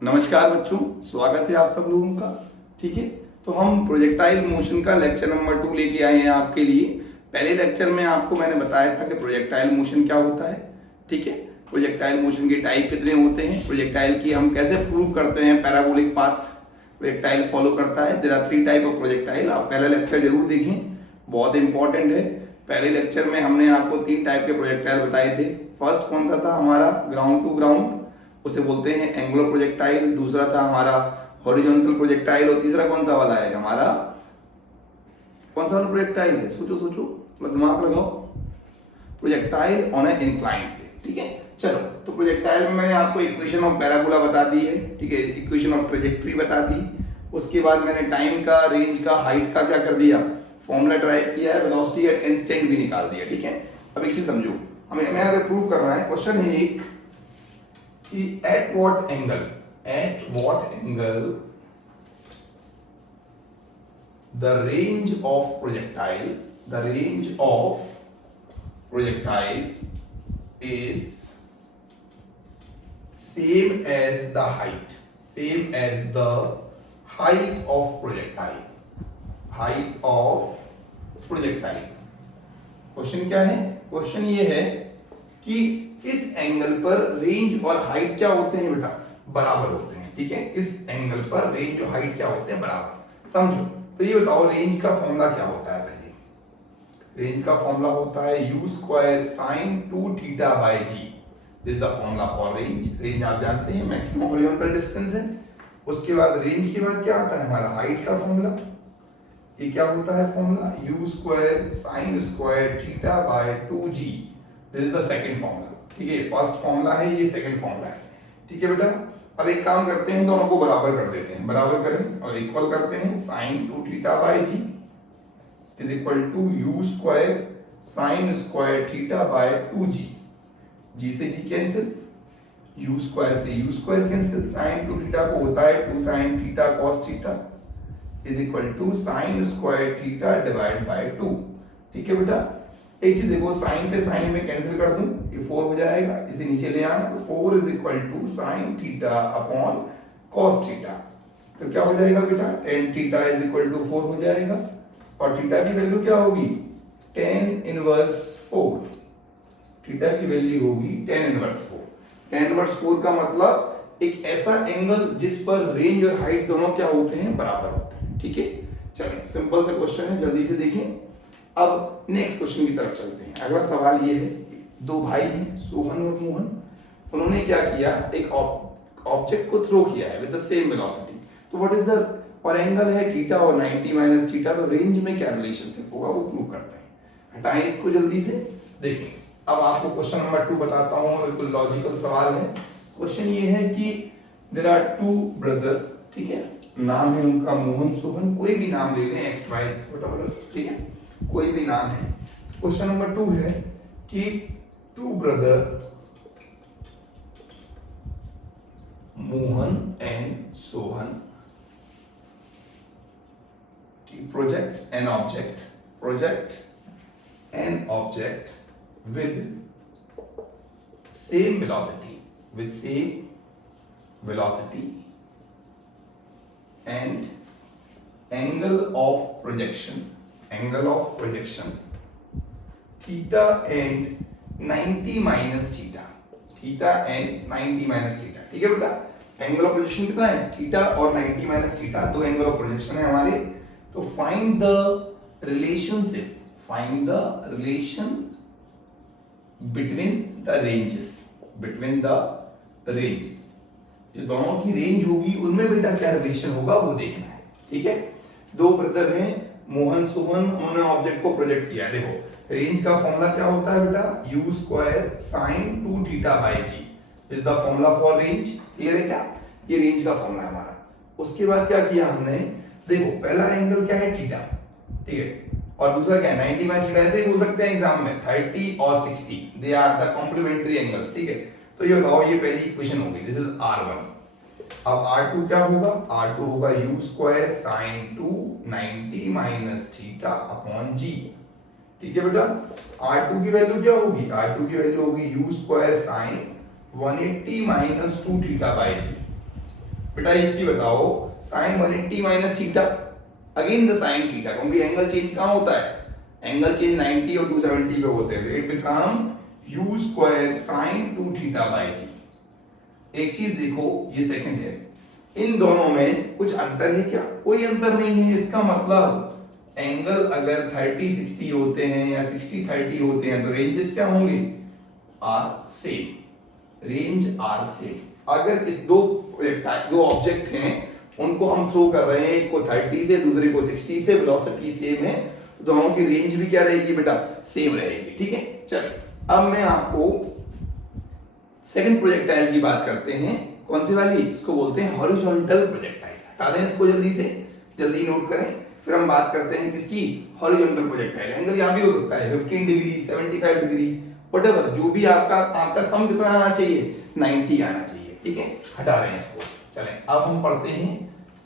नमस्कार बच्चों, स्वागत है आप सब लोगों का। ठीक है, तो हम प्रोजेक्टाइल मोशन का लेक्चर नंबर 2 लेके आए हैं आपके लिए। पहले लेक्चर में आपको मैंने बताया था कि प्रोजेक्टाइल मोशन क्या होता है। ठीक है, प्रोजेक्टाइल मोशन के टाइप कितने होते हैं, प्रोजेक्टाइल की हम कैसे प्रूव करते हैं, पैराबोलिक पाथ प्रोजेक्टाइल फॉलो करता है। There are 3 type of projectile. आप पहला लेक्चर जरूर देखें, बहुत इंपॉर्टेंट है। पहले लेक्चर में हमने आपको 3 टाइप के प्रोजेक्टाइल बताए थे। फर्स्ट कौन सा था हमारा, ग्राउंड टू ग्राउंड, उसे बोलते हैं एंगुलर प्रोजेक्टाइल। दूसरा था हमारा हॉरिजॉन्टल प्रोजेक्टाइल, और तीसरा कौन सा वाला है हमारा, कौन सा वाला प्रोजेक्टाइल है, सोचो सोचो, दिमाग लगाओ। Projectile on a incline plane. ठीक है, चलो, तो प्रोजेक्टाइल में मैंने आपको इक्वेशन ऑफ पैराबोला बता दी है। ठीक है, इक्वेशन ऑफ ट्रेजेक्ट्री बता दी। उसके बाद मैंने टाइम का, रेंज का, हाइट का क्या कर दिया, फॉर्मूला ड्राइव किया है, वेलोसिटी एट इंस्टेंट भी निकाल दिया। ठीक है, अब एक चीज समझो, हमें अगर प्रूव करना है, क्वेश्चन है एक कि at what angle the range of projectile is same as the height of projectile। Question क्या है, क्वेश्चन ये है कि किस एंगल पर रेंज और हाइट क्या होते हैं बेटा, बराबर होते हैं। ठीक है, किस एंगल पर रेंज और हाइट क्या होते हैं, बराबर। समझो, तो ये बताओ रेंज का फॉर्मूला क्या होता है। पहले रेंज का फॉर्मूला होता है u square sin 2 theta by g। This is the formula for range. Range आप जानते हैं मैक्सिमम हॉरिजॉन्टल डिस्टेंस है। उसके बाद रेंज के बाद क्या आता है हमारा हाइट का फॉर्मूला। ये क्या होता है formula, u square sin square theta by 2g। This is the second formula. ठीक है, फर्स्ट फॉर्मूला है, ये सेकंड फॉर्मूला है। ठीक है बेटा, अब एक काम करते हैं, दोनों को बराबर कर देते हैं, बराबर करें और इक्वल करते हैं। sin 2 theta by g is equal to u square sin square theta by 2g। g से g कैंसिल, u स्क्वायर से u square cancel, sin 2 theta को होता है 2 sin theta cos theta is equal to sin square theta divide by 2। ठीक है बेटा, एक चीज देखो, साइन से साइन में कैंसिल कर दूं, ये 4 हो जाएगा, इसे नीचे ले आना, तो 4 is equal to sine theta upon cos theta. तो क्या हो जाएगा बेटा, tan theta is equal to 4 हो जाएगा, और थीटा की वैल्यू क्या होगी, tan इनवर्स 4। थीटा की वैल्यू होगी tan इनवर्स 4। tan इनवर्स 4 का मतलब एक ऐसा एंगल जिस पर रेंज और हाइट दोनों क्या होते हैं, बराबर होते हैं। ठीक है, चलिए, सिंपल सा क्वेश्चन है, जल्दी से देखें। अब नेक्स्ट क्वेश्चन की तरफ चलते हैं। अगला सवाल ये है, दो भाई हैं सोहन और मोहन, उन्होंने क्या किया, एक ऑब्जेक्ट को थ्रो किया है विद द सेम वेलोसिटी। तो व्हाट इज द, और एंगल है थीटा और 90 माइनस थीटा, तो रेंज में क्या रिलेशनशिप होगा वो प्रूव करते हैं। हटाएं इसको जल्दी से, देखें। अब आपको क्वेश्चन नंबर 2 बताता हूं, बिल्कुल लॉजिकल सवाल है। क्वेश्चन ये है कि देयर आर 2 ब्रदर, ठीक है, नाम है उनका मोहन सोहन, कोई भी नाम ले लें, एक्स वाई वhatever, ठीक है, कोई भी नाम है। क्वेश्चन नंबर 2 है कि 2 brother Mohan and Sohan project an object with same velocity and angle of projection theta and 90 minus theta। ठीक है बेटा, एंगल ऑफ प्रोजेक्शन कितना है, थीटा और 90 माइनस थीटा, दो एंगल ऑफ प्रोजेक्शन है हमारे। तो find the relation between the ranges, ये दोनों की रेंज होगी, उनमें बेटा क्या रिलेशन होगा वो देखना है। ठीक है, दो ब्रदर हैं मोहन सोहन, उन्होंने ऑब्जेक्ट को प्रोजेक्ट किया है। देखो रेंज का फॉर्मूला क्या होता है बेटा, u square sin 2 theta by g is the formula for range. Clear है क्या, ये रेंज का फॉर्मूला है हमारा। उसके बाद क्या किया हमने, देखो पहला एंगल क्या है, थीटा, ठीक है, और दूसरा क्या है 90 माइनस थीटा। ऐसे ही बोल सकते हैं एग्जाम में 30 और 60 they are the complementary angles. ठीक है, तो ये बताओ, ये पहली इक्वेशन हो गई, दिस इज R1। अब R2 क्या होगा, R2 होगा u square sin 2 90 minus theta upon g। ठीक है बेटा, R2 की वैल्यू क्या होगी, R2 की वैल्यू होगी u square sin 180 minus 2 theta by g। बेटा एक चीज बताओ, sine 180 minus theta, again the sine theta, क्योंकि एंगल चेंज कहाँ होता है, एंगल चेंज 90 और 270 पे होते हैं, तो it become u square sine 2 theta by g. एक चीज देखो, ये सेकंड है, इन दोनों में कुछ अंतर है क्या? कोई अंतर नहीं है। इसका मतलब एंगल अगर 30-60 होते हैं या 60-30 होते हैं तो रेंजेस क्या होंगे? Are same, range are same. अगर इस दो ऑब्जेक्ट हैं उनको हम थ्रो कर रहे हैं, एक को 30 से दूसरे को 60 से, वेलोसिटी सेम है, तो दोनों की रेंज भी क्या रहेगी बेटा? सेम रहेगी। ठीक है, चलिए अब मैं आपको सेकंड प्रोजेक्टाइल की बात करते हैं। कौन सी वाली? इसको बोलते हैं हॉरिजॉन्टल प्रोजेक्टाइल। हटा दें इसको जल्दी से, जल्दी नोट करें। फिर हम बात करते हैं किसकी? Horizontal projectile. एंगल यहां भी हो सकता है 15 डिग्री, 75 डिग्री, व्हाटएवर, जो भी आपका सम कितना आना चाहिए? 90 आना चाहिए। ठीक है, हटा रहे हैं इसको। चलें अब हम पढ़ते हैं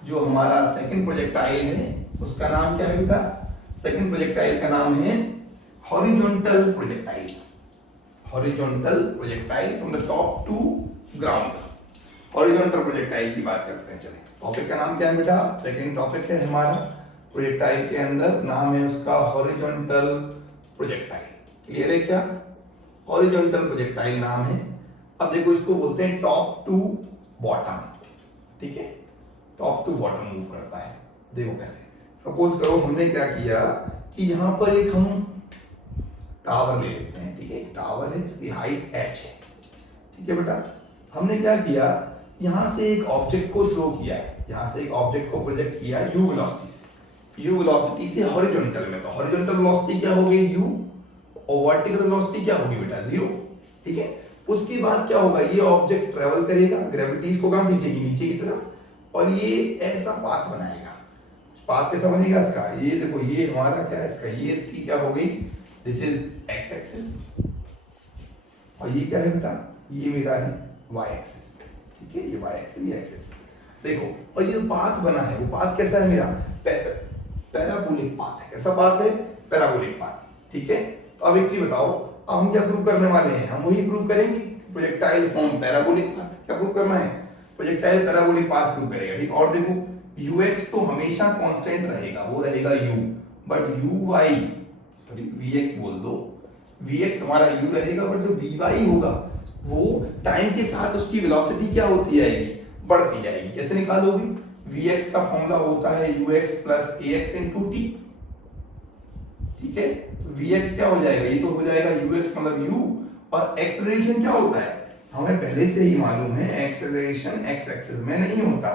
जो हमारा सेकंड प्रोजेक्टाइल है, उसका नाम क्या है बेटा? सेकंड प्रोजेक्टाइल का नाम है horizontal projectile. Horizontal projectile from the top to ground. Horizontal projectile की बात करते हैं। चलें, टॉपिक का नाम क्या है बेटा? सेकंड टॉपिक है हमारा प्रोजेक्टाइल के अंदर, नाम है उसका हॉरिजॉन्टल प्रोजेक्टाइल। क्लियर है क्या? हॉरिजॉन्टल प्रोजेक्टाइल नाम है। अब देखो, इसको बोलते हैं टॉप टू बॉटम। ठीक है, टॉप टू बॉटम मूव करता है। देखो कैसे, सपोज करो हमने क्या किया कि यहां पर एक हम टावर ले लेते हैं। ठीक है, टावर है, इसकी हाइट h है। ठीक है बेटा, हमने क्या किया, यहां से एक ऑब्जेक्ट को थ्रो किया है, यहां से एक ऑब्जेक्ट को प्रोजेक्ट किया u वेलोसिटी से, u वेलोसिटी से हॉरिजॉन्टल में। तो हॉरिजॉन्टल वेलोसिटी क्या हो गई? u, और वर्टिकल वेलोसिटी क्या होगी बेटा? 0। ठीक है, उसके बाद क्या होगा, ये ऑब्जेक्ट ट्रेवल करेगा, ग्रेविटी इसको कहां खींचेगी? नीचे की तरफ, और ये ऐसा पाथ बनाएगा। पाथ कैसा बनेगा इसका? ये देखो, ये हमारा क्या है इसका, ये इसकी क्या हो गई? दिस इज x एक्सिस, और ये क्या है बेटा? ये मेरा है y एक्सिस। ठीक है, ये y एक्सिस, ये x एक्सिस। देखो, और ये पाथ बना है, वो पाथ कैसा है मेरा? पैराबोलिक पाथ है। कैसा पाथ है? Parabolic path. ठीक है, तो अब एक चीज बताओ, अब हम क्या प्रूव करने वाले हैं? हम वही प्रूव करेंगे, प्रोजेक्टाइल फॉर्म पैराबोलिक पाथ। क्या प्रूव करना है? प्रोजेक्टाइल पैराबोलिक पाथ प्रूव करेगा। ठीक, और देखो ux तो हमेशा कांस्टेंट रहेगा, वो रहेगा u, but uy, sorry vx बोल दो, vx हमारा u रहेगा, बट जो vy होगा वो टाइम के साथ उसकी वेलोसिटी क्या होती जाएगी? बढ़ती जाएगी। कैसे निकालोगे? vx का फॉर्मूला होता है ux plus ax into t। ठीक है, तो vx क्या हो जाएगा? ये तो हो जाएगा ux मतलब u, और एक्सेलरेशन क्या होता है? हमें पहले से ही मालूम है, एक्सेलरेशन x एक्सिस में नहीं होता,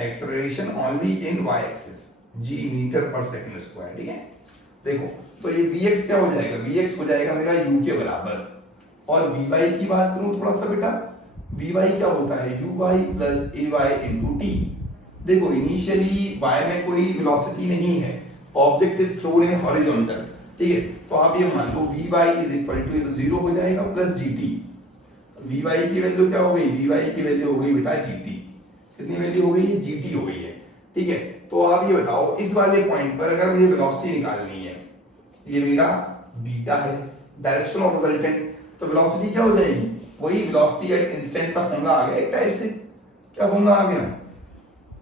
acceleration only in y axis, g metre पर सेकंड स्क्वायर। ठीक है, देखो तो ये vx क्या हो जाएगा? vx हो जाएगा मेरा u के बराबर, और vy की बात करूं थोड़ा सा बेटा, vy क्या होता है? uy plus ay into t। देखो इनिशियली y में कोई वेलोसिटी नहीं है, object is thrown in horizontal. ठीक है, तो आप ये मान लो vy इज इक्वल टू, ये तो 0 हो जाएगा, प्लस gt। vy की वैल्यू क्या हो गई? vy की वैल्यू हो गई बेटा gt। कितनी वैल्यू हो गई? ये gt हो गई है। ठीक है, तो आप ये बताओ, इस वाले पॉइंट पर अगर मुझे वेलोसिटी निकालनी है, ये मेरा बीटा है, डायरेक्शन ऑफ रिजल्टेंट, तो वेलोसिटी क्या हो जाएगी? वही वेलोसिटी एट इंस्टेंट का फॉर्मूला आ गया एक टाइप से। क्या फॉर्मूला आ गया?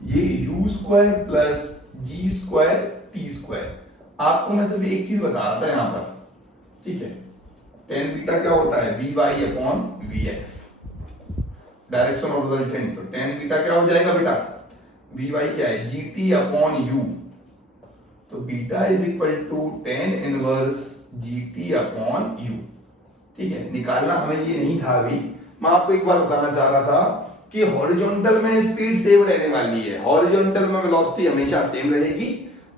ये u square plus g square t square. आपको मैं सिर्फ एक चीज बता रहा था यहां पर। ठीक है, tan बीटा क्या होता है? vy upon vx, direction of resultant. तो tan बीटा क्या हो जाएगा बेटा? vy क्या है? gt अपॉन u, तो beta is equal to tan inverse gt upon u। ठीक है, निकालना हमें ये नहीं था अभी। मैं आपको एक बार बताना चाह रहा था कि हॉरिजॉन्टल में स्पीड सेम रहने वाली है, हॉरिजॉन्टल में वेलोसिटी हमेशा सेम रहेगी,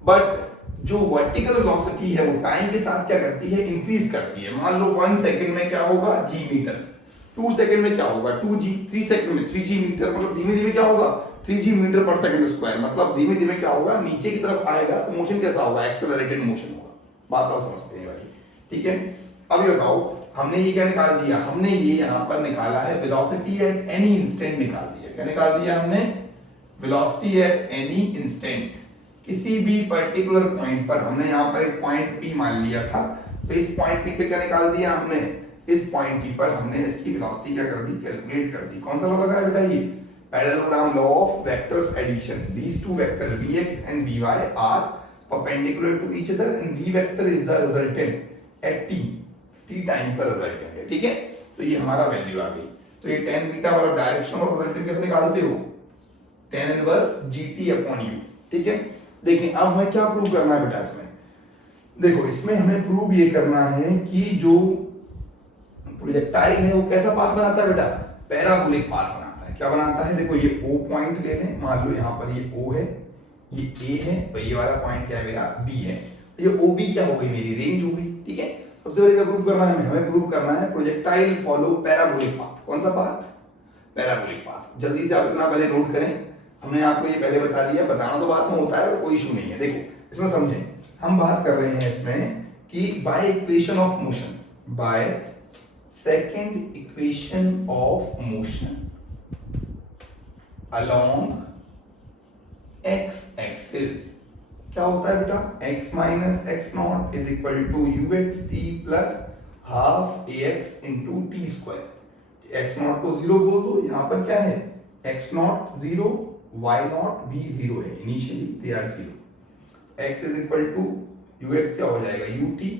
बट जो वर्टिकल वेलोसिटी है वो टाइम के साथ क्या करती है? इंक्रीज करती है। मान लो 1 सेकंड में क्या होगा? g मीटर, 2 सेकंड में क्या होगा? 2g, 3 सेकंड में 3g मीटर, मतलब धीमे धीमे क्या होगा? 3g मीटर पर सेकंड स्क्वायर, मतलब धीमे धीमे क्या होगा? नीचे की तरफ आएगा, तो मोशन कैसा होगा? एक्सेलरेटेड मोशन होगा। बात आप समझते हैं भाई? ठीक है, अब ये बताओ, हमने ये क्या निकाल दिया? हमने ये यहां पर निकाला है वेलोसिटी एट एनी इंस्टेंट निकाल दिया। क्या निकाल दिया हमने? वेलोसिटी एट एनी इंस्टेंट, किसी भी पर्टिकुलर पॉइंट पर। हमने यहां पर एक पॉइंट P मान लिया था, तो इस पॉइंट P पे क्या निकाल दिया हमने? इस पॉइंट P पर हमने इसकी वेलोसिटी क्या कर दी? कैलकुलेट कर दी। कौन सा लॉ लगा है बेटा? ये parallelogram law of vectors addition. These two vectors vx and vy are perpendicular to each other and v vector is the resultant at t time पर रिजल्टेंट है, ठीक है। तो ये हमारा वैल्यू आ गई। तो ये tan बीटा वाला डायरेक्शन और रिजल्टेंट कैसे निकालते हो, tan inverse gt upon u, ठीक है। देखिए अब हमें क्या प्रूव करना है बेटा इसमें, देखो इसमें हमें प्रूव ये करना है कि जो प्रोजेक्टाइल है वो कैसा पाथ बनाता है बेटा, पैराबोलिक पाथ बनाता है। क्या बनाता है, देखो ये O पॉइंट ले लें, मान लो यहाँ पर ये O है, ये A है और ये वाला पॉइंट क्या है मेरा B है, तो ये OB क्या हो गई, मेरी रेंज हो गई, ठीक है। सबसे पहले क्या प्रूव करना है हमें प्रूव करना है प्रोजेक्टाइल फॉलो पैराबोलिक पाथ। कौन सा पाथ, पैराबोलिक पाथ। जल्दी से आप इतना पहले नोट करें, हमने आपको ये पहले बता दिया, बताना तो बाद में होता है, कोई इशू नहीं है। देखो इसमें समझें, हम बात कर रहे हैं इसमें कि by equation of motion, by second equation of motion along x axis, क्या होता है बेटा, x minus x not is equal to u x t plus half a x into t square. X not को zero बोल दो, यहाँ पर क्या है x not zero, y not भी जीरो है, initially they are zero. X is equal to u x क्या हो जाएगा यू टी,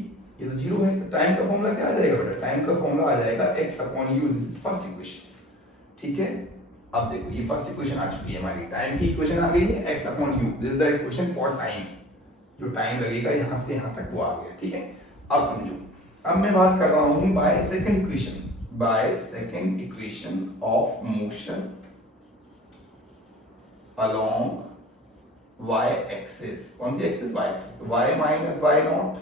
ये तो जीरो है, तो टाइम का फॉर्मूला क्या आ जाएगा बेटा, टाइम का फॉर्मूला आ जाएगा x upon you, this is first equation, ठीक है। अब देखो ये फर्स्ट इक्वेशन आ चुकी है हमारी, टाइम की इक्वेशन आ गई है, x upon you, this is the equation for time, जो टाइम लगेगा यहां से यहां तक वो आ गया, ठीक है। अब समझो, अब मैं बात कर रहा हूं by second equation, by second equation of motion along y axis, कौन सी axis, y axis, y minus y naught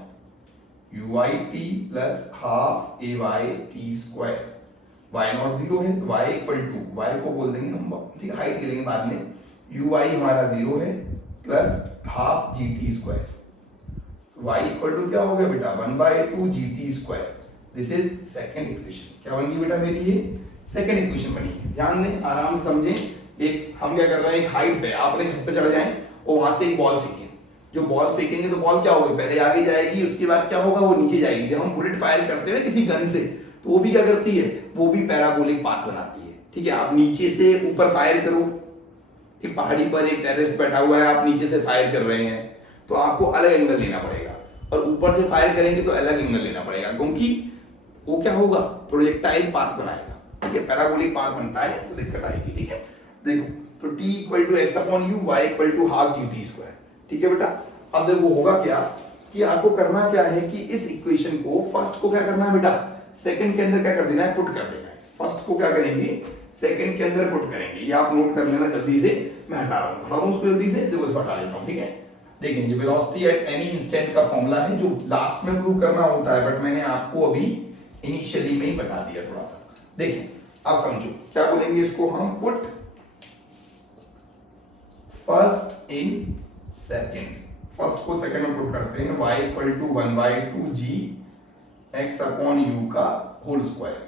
u i t plus half a y t square. y naught zero है तो y इक्वल टू, y को बोल देंगे हम, ठीक है, हाइट ले लेंगे बाद में, यू आई हमारा जीरो है plus half g t square, y equal to क्या हो गया बेटा 1/2 g t square. This is second equation, क्या बन गई बेटा मेरी, ये सेकंड इक्वेशन बनी है। ध्यान दें, आराम से समझें। एक हम क्या कर रहे हैं, एक हाइट पे आपने छत पे चढ़ जाए और वहां से एक बॉल फेंके, जो बॉल फेंकेंगे तो बॉल क्या होगी, पहले आगे जाएगी, उसके बाद क्या होगा, वो नीचे जाएगी। जब हम बुलेट फायर करते हैं किसी गन से, तो वो भी क्या करती है, वो भी पैराबोलिक पाथ बनाती है, ठीक है। आप नीचे से ऊपर फायर करो, एक पहाड़ी पर एक टेररिस्ट बैठा हुआ है, आप नीचे से फायर कर रहे हैं, तो आपको अलग एंगल लेना पड़ेगा, और ऊपर से फायर करेंगे तो अलग एंगल लेना पड़ेगा, क्योंकि वो क्या होगा, प्रोजेक्टाइल पाथ बनाएगा, ठीक है। पैराबोलिक पाथ बनता है तो दिक्कत आएगी, ठीक है। देखो तो t equal to x upon u, y equal to half g t square, ठीक है बेटा। अब देखो होगा क्या कि आपको करना क्या है कि इस इक्वेशन को, फर्स्ट को क्या करना है बेटा, सेकंड के अंदर क्या कर देना है, पुट कर देना है। फर्स्ट को क्या करेंगे, सेकंड के अंदर पुट करेंगे, ये आप नोट कर लेना जल्दी से, मैं हटा रहा हूं उसको जल्दी से, देखो इसको हटा देता हूं, ठीक है। देखेंगे वेलोसिटी एट एनी इंस्टेंट का फॉर्मूला है जो लास्ट में प्रूव करना होता है, बट मैंने आपको अभी इनिशियली में ही बता दिया थोड़ा सा। देखिए आप समझो क्या बोलेंगे इसको हम, put first in second, first को सेकंड में पुट करते हैं, y equal to 1/2 g x upon u का whole square,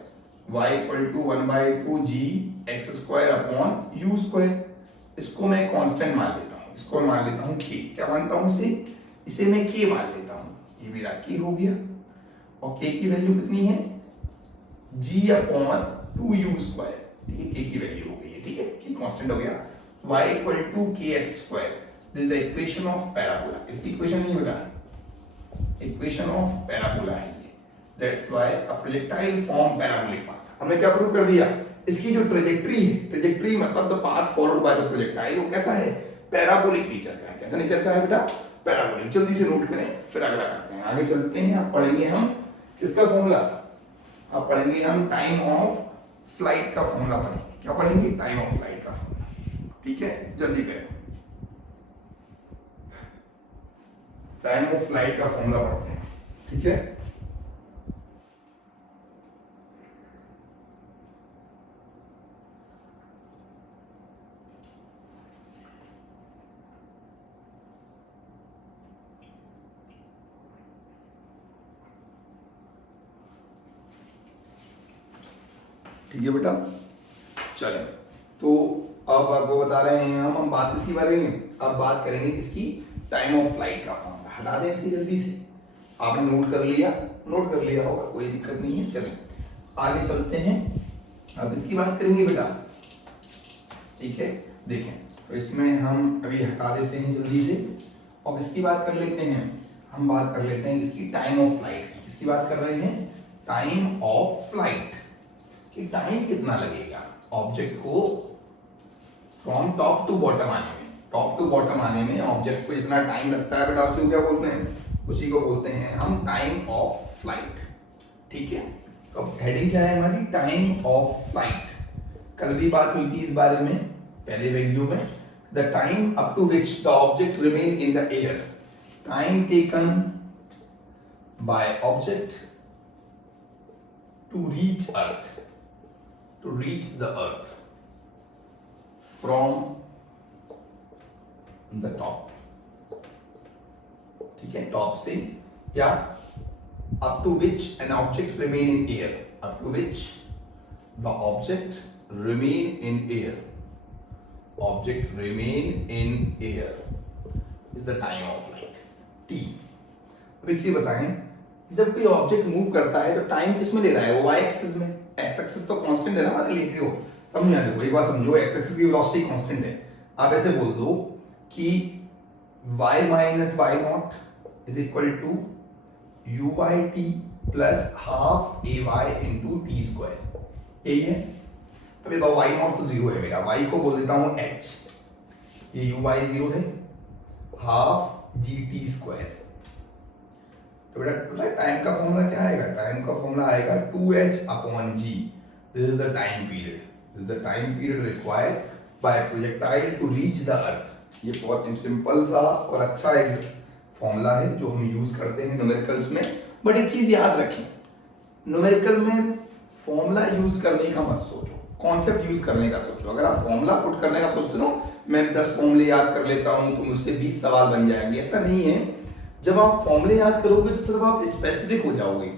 y equal to 1/2 g x square upon u square. इसको मैं कांस्टेंट मान लेता हूं, इसको मैं मान लेता हूं k, क्या मानता हूं इसे मैं k मान लेता हूं, ये मेरा k हो गया, और k की वैल्यू कितनी है, g अपॉन 2u स्क्वायर, ठीक है, k की वैल्यू हो गई है, ठीक है, k कांस्टेंट हो गया, y equal to kx square, this is the equation of parabola. इसकी इक्वेशन नहीं बेटा, इक्वेशन ऑफ पैराबोला है ये, that's why a projectile form parabolic path. हमने क्या प्रूव कर दिया, इसकी जो ट्रेजेक्टरी है, ट्रेजेक्टरी मतलब the path followed by the projectile, वो कैसा है, पैराबोलिक नेचर का है। कैसा नेचर का है बेटा, पैराबोलिक। जल्दी से नोट करें फिर अगला करते हैं, आगे चलते हैं। अब पढ़ेंगे हम किसका फॉर्मूला, अब पढ़ेंगे हम टाइम ऑफ फ्लाइट का फॉर्मूला पढ़ेंगे। क्या पढ़ेंगे, टाइम ऑफ फ्लाइट का फॉर्मूला, ठीक है, जल्दी करें। टाइम ऑफ फ्लाइट का फॉर्मूला पढ़ते हैं, ठीक है। ठीक है बेटा, चलो तो अब आपको बता रहे हैं हम बात किसकी बारे में, अब बात करेंगे किसकी, टाइम ऑफ फ्लाइट का फॉर्मूला। हटा दें इसे जल्दी से, आपने नोट कर लिया होगा, कोई दिक्कत नहीं है। चलो आगे चलते हैं, अब इसकी बात करेंगे बेटा। ठीक है, देखें तो इसमें हम अभी हटा देते हैं जल्दी से और इसकी बात कर लेते हैं। हम बात कर लेते हैं इसकी टाइम ऑफ फ्लाइट की। किसकी बात कर रहे हैं? टाइम ऑफ फ्लाइट कि टाइम कितना लगेगा ऑब्जेक्ट को फ्रॉम टॉप टू बॉटम आने में। टॉप टू बॉटम आने में ऑब्जेक्ट को जितना टाइम लगता है बेटा उसे क्या बोलते हैं? उसी को बोलते हैं हम टाइम ऑफ फ्लाइट। ठीक है, तो हेडिंग क्या है हमारी? Time of flight. कल भी बात हुई थी इस बारे में पहले वीडियो में। The time up to which the object remain in the air, time taken by object to reach earth, to reach the earth from the top. ठीक है, टॉप से या up to which an object remain in air, up to which the object remain in air, object remain in air is the time of flight t। अब एक चीज बताएं, जब कोई ऑब्जेक्ट मूव करता है तो टाइम किस में ले रहा है? वो y एक्सिस में। x एक्सिस तो कांस्टेंट है ना हमारे लिए। हो समझना, देखो एक बार समझो, x एक्सिस की वेलोसिटी कांस्टेंट है। आप ऐसे बोल दो कि y माइनस y नॉट is equal to u by t plus half a y into t square, यही है। अब ये y नॉट तो जीरो है मेरा, y को बोल देता हूं h, ये u by जीरो है, हाफ जी टी स्क्वायर। तो बेटा पता है टाइम का फॉर्मूला क्या आएगा? टाइम का फॉर्मूला आएगा 2h अपॉन g। This is the time period, this is the time period required by projectile to reach the earth. ये बहुत सिंपल सा और अच्छा फॉर्मूला है जो हम यूज करते हैं न्यूमेरिकल्स में। बट एक चीज याद रखें, न्यूमेरिकल में फॉर्मूला यूज करने का मत सोचो, कॉन्सेप्ट यूज करने का सोचो। अगर आप फॉर्मूला पुट करने का सोचते हो, मैं 10 फॉर्मूले याद कर लेता हूं तो मुझसे 20 सवाल बन जाएंगे, ऐसा नहीं है। जब आप फॉर्मूले याद करोगे तो सिर्फ आप स्पेसिफिक हो जाओगे,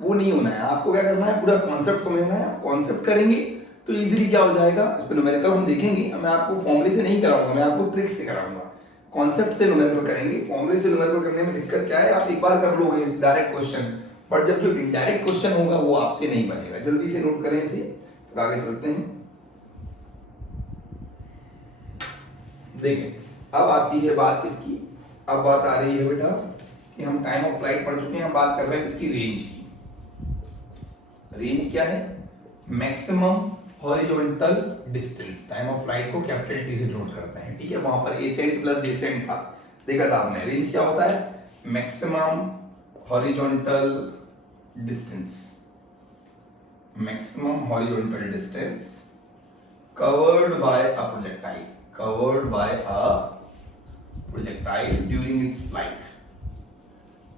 वो नहीं होना है। आपको क्या करना है? पूरा कॉन्सेप्ट समझना है। आप कॉन्सेप्ट करेंगे तो इजीली क्या हो जाएगा, इस पर न्यूमेरिकल हम देखेंगे। मैं आपको फॉर्मूले से नहीं कराऊंगा, मैं आपको ट्रिक से कराऊंगा। कॉन्सेप्ट से न्यूमेरिकल करेंगे। फॉर्मूले से न्यूमेरिकल करने में दिक्कत क्या है? आप एक बार कर लोगे डायरेक्ट क्वेश्चन, बट जब जो इनडायरेक्ट क्वेश्चन होगा वो आपसे नहीं बनेगा। जल्दी से नोट करें इसे, तो आगे चलते हैं। देखें अब आती है बात किसकी? अब बात आ रही है बेटा कि हम टाइम ऑफ फ्लाइट पढ़ चुके हैं, हम बात कर रहे हैं किसकी? रेंज की। रेंज क्या है? Maximum horizontal distance. Time of flight को कैपिटल टी से डिनोट करते हैं। ठीक है, वहां पर एसेंट प्लस डिसेंट था, देखा था आपने। रेंज क्या होता है? Maximum horizontal distance, maximum horizontal distance covered by a projectile, covered by a projectile during its flight,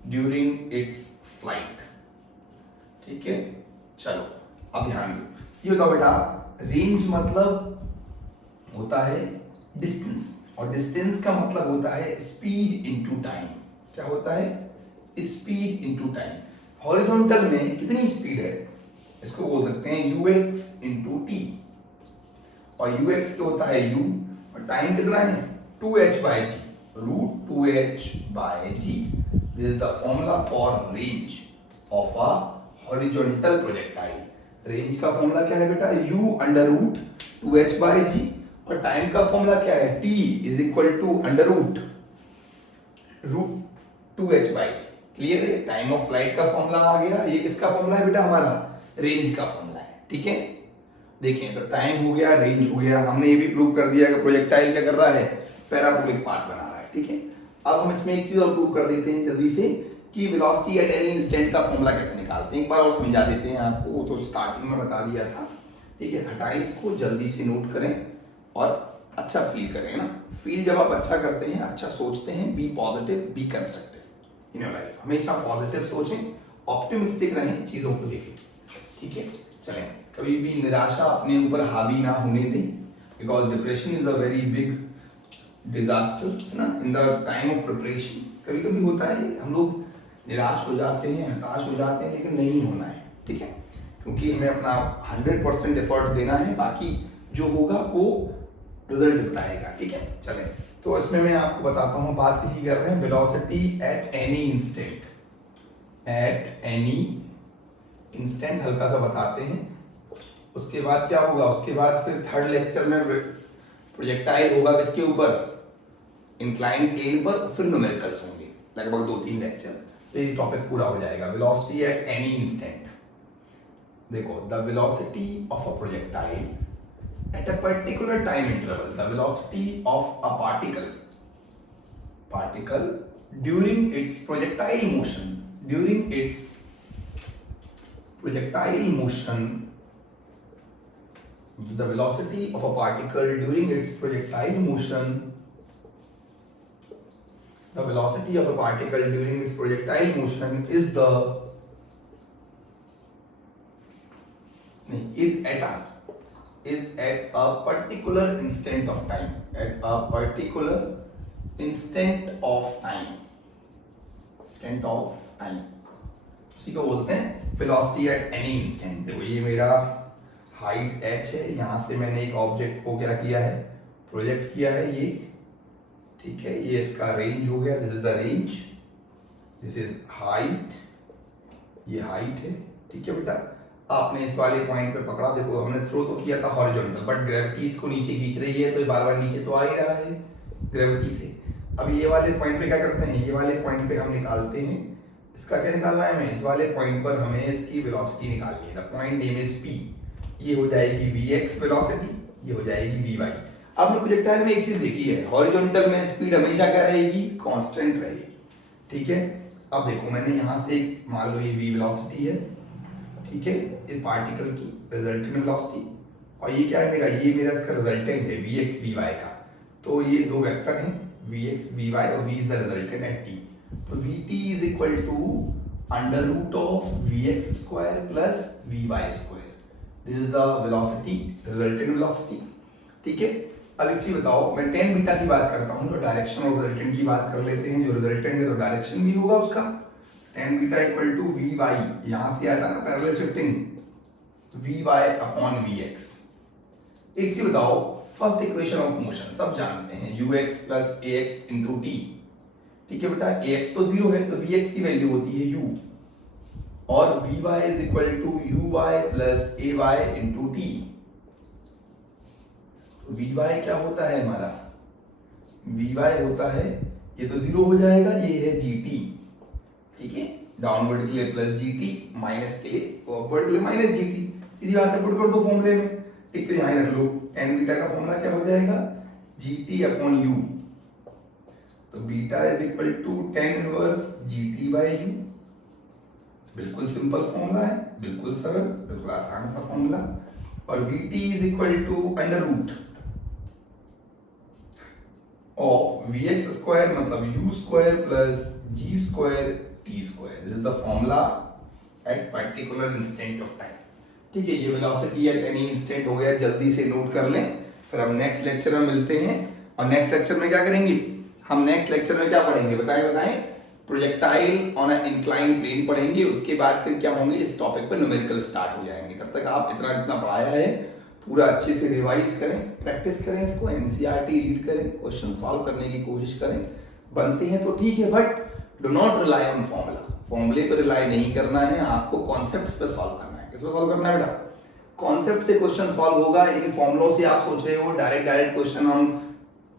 during its flight. ठीक है, चलो अब ध्यान दो। ये बताओ बेटा, रेंज मतलब होता है डिस्टेंस, और डिस्टेंस का मतलब होता है स्पीड इनटू टाइम। क्या होता है? Speed into time. हॉरिजॉन्टल में कितनी स्पीड है? इसको बोल सकते हैं ux इनटू टी, और ux क्या होता है? u, और टाइम कितना है? 2h by g, root 2h by g। This is the formula for range of a horizontal projectile. Range का फॉर्मूला क्या है बेटा? u under root 2h by g, और टाइम का फॉर्मूला क्या है? t is equal to under root 2h by g। Clear है? Time of flight का फॉर्मूला आ गया। ये किसका फॉर्मूला है बेटा? हमारा रेंज का फॉर्मूला है। ठीक है, देखें तो टाइम हो गया, रेंज हो गया। हमने ये भी प्रूव कर दिया कि प्रोजेक्टाइल क्या कर रहा है? पैराबोलिक पाथ बना रहा है। ठीक है, अब हम इसमें एक चीज और प्रूव कर देते हैं जल्दी से कि वेलोसिटी एट एनी इंस्टेंट का फॉर्मूला कैसे निकालते हैं। एक बार और समझा देते हैं आपको, वो तो स्टार्टिंग में बता दिया था। ठीक है, हटाइए इसको, जल्दी से नोट करें और अच्छा फील करें ना। फील जब आप अच्छा करते हैं, अच्छा सोचते हैं, be positive, be constructive in your life. हमेशा पॉजिटिव सोचें, ऑप्टिमिस्टिक रहें, चीजों को देखें। ठीक है, चलें, कभी भी निराशा अपने ऊपर हावी ना होने दें, because depression is a very big disaster, है ना, in the time of preparation. कभी कभी होता है हम लोग निराश हो जाते हैं, हताश हो जाते हैं, लेकिन नहीं होना है। ठीक है, क्योंकि हमें अपना 100% एफर्ट देना है, बाकी जो होगा वो रिजल्ट बताएगा। ठीक है, चलें, तो इसमें मैं आपको बताता हूँ, बात किसी कर रहे हैं velocity at any instant. At any instant हल्का सा बताते हैं, उसके बाद क्या होगा? उसके बाद फिर थर्ड लेक्चर में प्रोजेक्टाइल होगा किसके ऊपर, इंक्लाइंड प्लेन पर, फिर न्यूमेरिकल्स होंगे लगभग 2-3 लेक्चर, तो ये टॉपिक पूरा हो जाएगा। वेलोसिटी एट एनी इंस्टेंट, देखो the velocity of a projectile at a particular time interval, the velocity of a particle during its projectile motion, the velocity of a particle during its projectile motion, the velocity of a particle during its projectile motion is at a particular instant of time, उसी को बोलते हैं velocity at any instant। देखो ये मेरा height h है, यहां से मैंने एक ऑब्जेक्ट को क्या किया है, प्रोजेक्ट किया है, ये ठीक है, ये इसका रेंज हो गया, this is the range, this is height, ये हाइट है, ठीक है बेटा। आपने इस वाले पॉइंट पे पकड़ा, देखो हमने थ्रो तो किया था हॉरिजॉन्टल, बट ग्रेविटी इसको नीचे खींच रही है, तो ये बार बार नीचे तो आ ही रहा है ग्रेविटी से। अब ये वाले पॉइंट पे क्या करते हैं, ये वाले पॉइंट पे हम निकालते हैं, इसका क्या निकालना है हमें, इस वाले पॉइंट पर हमें इसकी वेलोसिटी निकालनी है। The point name is p, ये हो जाएगी vx वेलोसिटी, ये हो जाएगी vy। आपने प्रोजेक्टाइल में एक चीज देखी है, हॉरिजॉन्टल में स्पीड हमेशा क्या रहेगी, कांस्टेंट रहेगी, ठीक है। अब देखो मैंने यहां से मान लो ये v वेलोसिटी है, ठीक है, इस पार्टिकल की रिजल्टेंट वेलोसिटी, और ये क्या है मेरा, ये मेरा इसका रिजल्टेंट है vx vy का। तो ये दो वेक्टर हैं vx vy और v is the resultant at t। तो vt is equal to under root of vx square plus vy square, this is the velocity, resultant velocity, ठीक है। अब एक चीज बताओ, मैं tan बीटा की बात करता हूं तो डायरेक्शन ऑफ रिजल्टेंट की बात कर लेते हैं। जो रिजल्टेंट है तो डायरेक्शन भी होगा उसका, tan beta equal to vy, यहां से आता ना parallel shifting, vy upon vx। एक चीज बताओ, फर्स्ट इक्वेशन ऑफ मोशन सब जानते हैं, ux plus ax into t, ठीक है बेटा। ax तो 0 है तो vx की वैल्यू होती है u, और vy is equal to uy plus ay into t। vy क्या होता है हमारा, vy होता है, ये तो 0 हो जाएगा, ये है gt, ठीक है, डाउनवर्ड के लिए प्लस gt, माइनस के लिए अपवर्ड के लिए माइनस gt, सीधी बात है, पुट कर दो फॉर्मूले में, ठीक। तो यहां रख लो, tan बीटा का फॉर्मूला क्या हो जाएगा, gt अपॉन u, तो beta is equal to tan inverse gt by u। बिल्कुल सिंपल फॉर्मूला है, बिल्कुल सरल, बिल्कुल आसान सा फॉर्मूला। और vt is equal to under root of vx square मतलब u square plus g square t square, this is the formula at particular instant of time, ठीक है। ये वेलोसिटी एट एनी इंस्टेंट हो गया, जल्दी से नोट कर लें, फिर हम नेक्स्ट लेक्चर में मिलते हैं। और नेक्स्ट लेक्चर में क्या करेंगे, हम नेक्स्ट लेक्चर में क्या पढ़ेंगे, बताएं, projectile on a inclined plane पढ़ेंगे। उसके बाद फिर क्या होंगे, इस टॉपिक पर न्यूमेरिकल स्टार्ट हो जाएंगे। तब तक आप इतना पढ़ाया है पूरा अच्छे से रिवाइज करें, प्रैक्टिस करें, इसको एनसीईआरटी रीड करें, क्वेश्चन सॉल्व करने की कोशिश करें। बनते हैं तो ठीक है, but do not rely on formula, फॉर्मूले पर रिलाई नहीं करना है, आपको कॉन्सेप्ट्स पे सॉल्व करना है। किस पे सॉल्व करना है बेटा, कॉन्सेप्ट से क्वेश्चन सॉल्व होगा। इन फॉर्मूलों से आप सोच रहे हो डायरेक्ट क्वेश्चन हम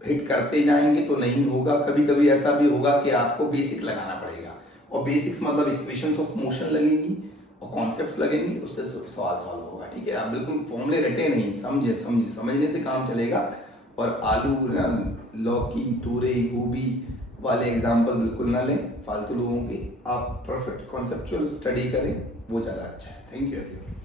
हिट करते जाएंगे तो नहीं होगा। कभी कभी ऐसा भी होगा कि आपको बेसिक लगाना पड़ेगा, और बेसिक्स मतलब इक्वेशंस ऑफ मोशन लगेंगी और कॉन्सेप्ट्स लगेंगी, उससे सवाल सॉल्व होगा, ठीक है। आप बिल्कुल फॉर्मूले रटे नहीं, समझने से काम चलेगा। और आलू, लौकी, तोरई, गोभी वाले एग्जाम्पल बिल्कुल ना लें फालतू लोगों के, आप परफेक्ट कॉन्सेप्चुअल स्टडी करें, वो ज़्यादा अच्छा है। Thank you everyone.